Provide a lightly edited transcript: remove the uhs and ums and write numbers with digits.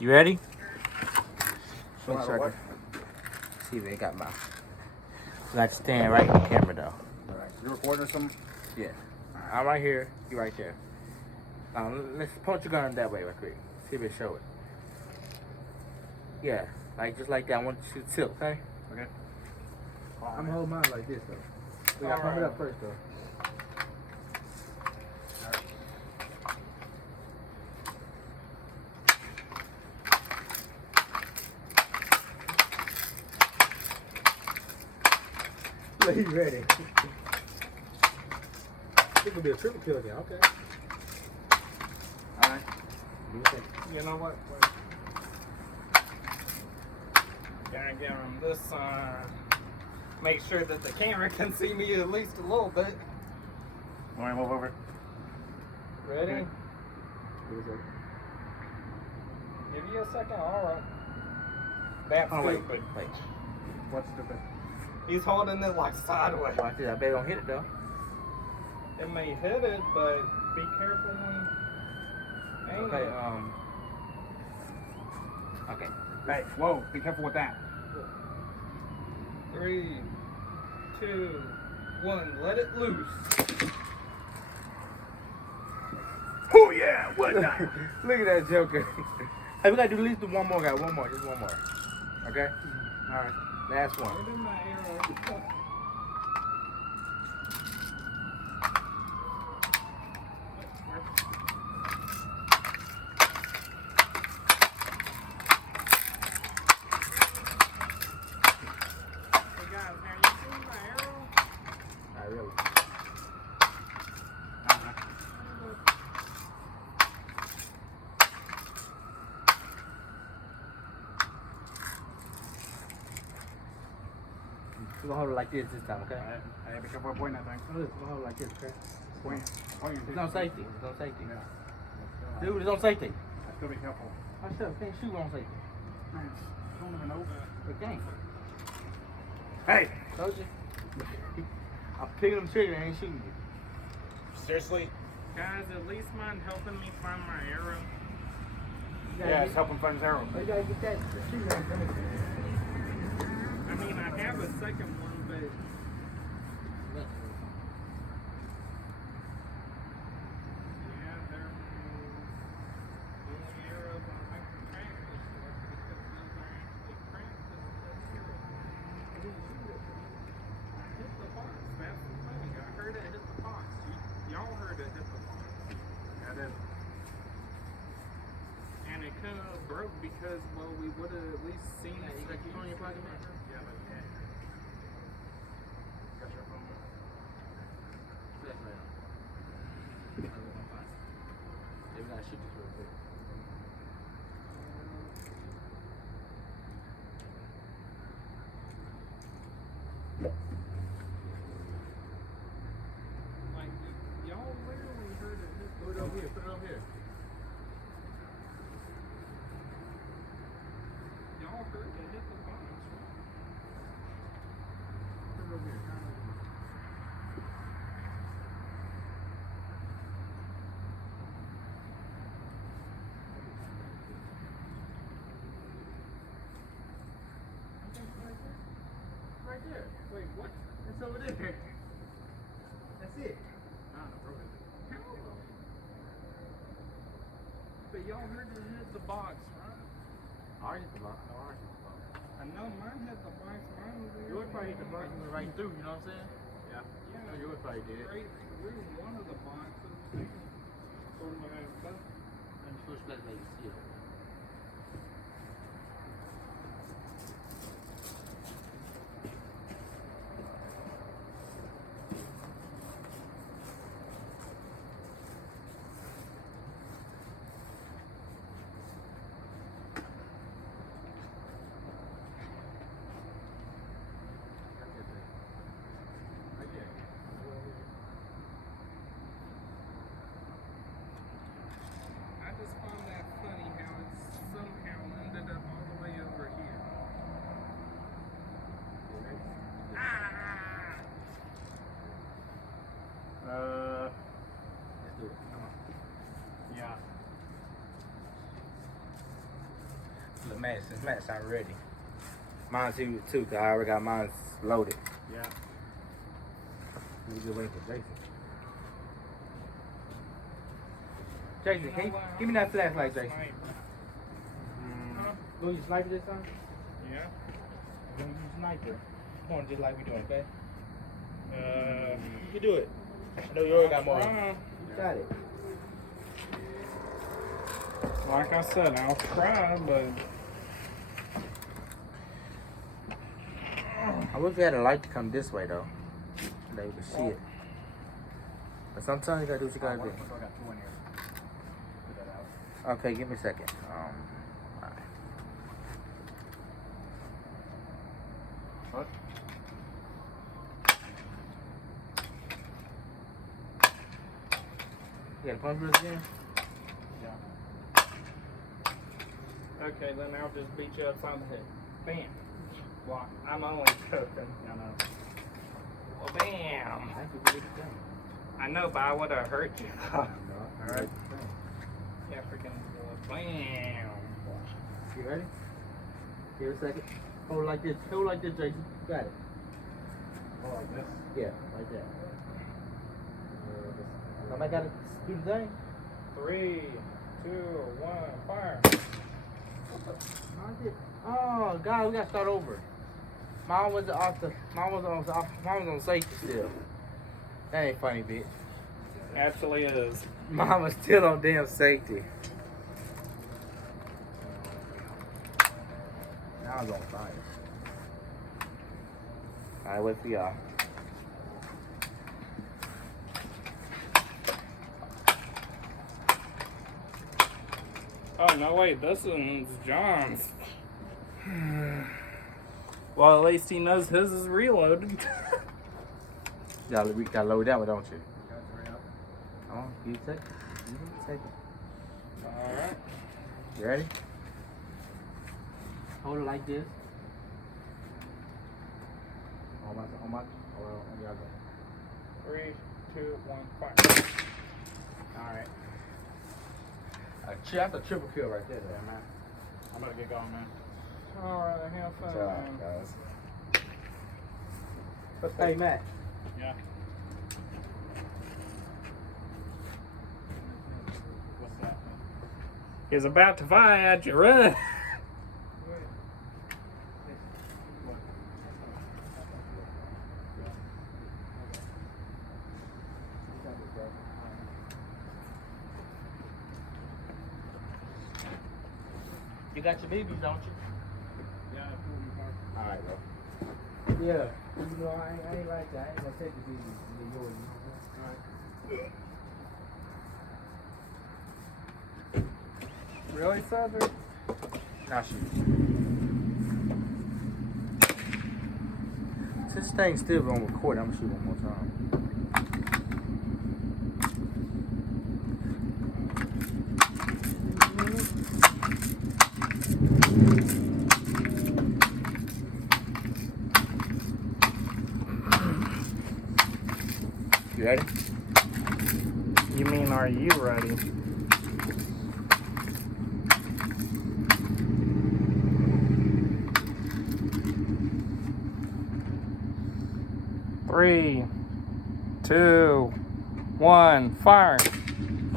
You ready? Make sure I what? can see if they got my. Like stand right in the camera though. Alright. You recording or something? Yeah. I'm right here. You right there. Let's point your gun that way real quick. See if it show it. Yeah. Like just like that. I want you to tilt, okay? Okay. I'm gonna hold mine like this though. We gotta pump it up first though. Look, he's ready. This could be a triple kill again, okay. Alright. You know what? Gotta get on this side. Make sure that the camera can see me at least a little bit. Want to move over? Ready? Okay. Give you a second. Alright. That's Oh, wait. stupid. Wait. What's stupid? He's holding it like sideways. Watch this. I bet it don't hit it though. It may hit it, but be careful when aiming. Okay. Okay. Hey, whoa, be careful with that. 3, 2, 1. Let it loose. Oh yeah, what not? Look at that joker. Hey, we gotta do at least one more, guy. One more. Just one more. Okay. All right. Last one. Where did my arrow go? Hey guys, have you seen my arrow? Not really. We're gonna hold it like this time, okay? Hey, be careful pointing that thing. We're gonna hold it like this, okay? Point. There's no safety. There's no safety. Yeah. Dude, there's no safety. I still be careful. I still can't shoot on safety. Man, don't even know. It can't. Hey! Told you. I'm picking the trigger and ain't shooting you. Seriously? Guys, at least mind helping me find my arrow. Yeah, it's helping find his arrow. You gotta get that trigger on first. I mean, I have a second one, but yeah, they're the only arrows I can practice with because those are actually practiced arrows. I didn't shoot it. I hit the box. That's the thing. I heard it hit the box. Y'all heard it hit the box. Yeah, it is. And it kind of broke because, well, we would have at least seen it. You got keep on your pocket, man? Yeah, but yeah. Got your phone. That's right. Maybe I shoot this real quick. Like, y'all literally heard it hit the Put it over here. Put it over here. Y'all heard it hit the box, right? Put it over here. Right there. Wait, what? It's over there. That's it. How? But y'all heard it hit the box, right? Ours is the box. No, ours is the box. I know mine hit the box. Mine was Yours probably hit the box and went right through, you know what I'm saying? Yeah. No, yours probably did. Straight through one of the boxes. Sort of like that. Let me switch back so you can see it. I just found that funny how Matt since Matt's not ready. Mine's too, cause I already got mine loaded. Yeah. We just waiting for Jason. Jason, can you give me that flashlight, Jason? Will you sniper this time? Yeah. When you sniper, come on, just like we doing, okay? You can do it. I know you already got more. You got it. Like I said, I'll try, but I wish we had a light to come this way though. They would see it. But sometimes you gotta do what you gotta do. I got 2 in here. Put that out. Okay, give me a second. Alright. What? You got a punch list again? okay, then I'll just beat you upside the head. Bam. Well, I'm only joking. Yeah, no. Well, bam. I know, but I would have hurt you. Alright. Yeah, freaking bam. You ready? Give it a second. Hold it like this. Hold it like this, Jason. You got it. Oh, like this? Yeah, like that. Somebody gotta do the thing. 3, 2, 1, fire. Oh God, we gotta start over. Mine was on safety still. That ain't funny, bitch. Actually is. Mine was still on damn safety. Now I was on fire. Alright, wait for y'all. Oh, no, wait, this one's John's. Well, at least he knows his is reloaded. You gotta load that one, don't you? Oh, you take it. Alright. You ready? Hold it like this. On y'all go. 3, 2, 1, fire. Alright. That's a triple kill right there, though, man. I'm gonna get going, man. Alright, have fun, man. guys. Hey, Matt. Yeah. What's that? He's about to fire at you, run. You got your babies, don't you? Yeah, I pulled your car. Alright, bro. Yeah. You know, I ain't like that. I ain't gonna take the babies. They're yours, you know what I'm Really, Cedric? Now shoot. Since this thing's still on record, I'm gonna shoot one more time. You ready? You mean, are you ready? Three, 2, 1, fire.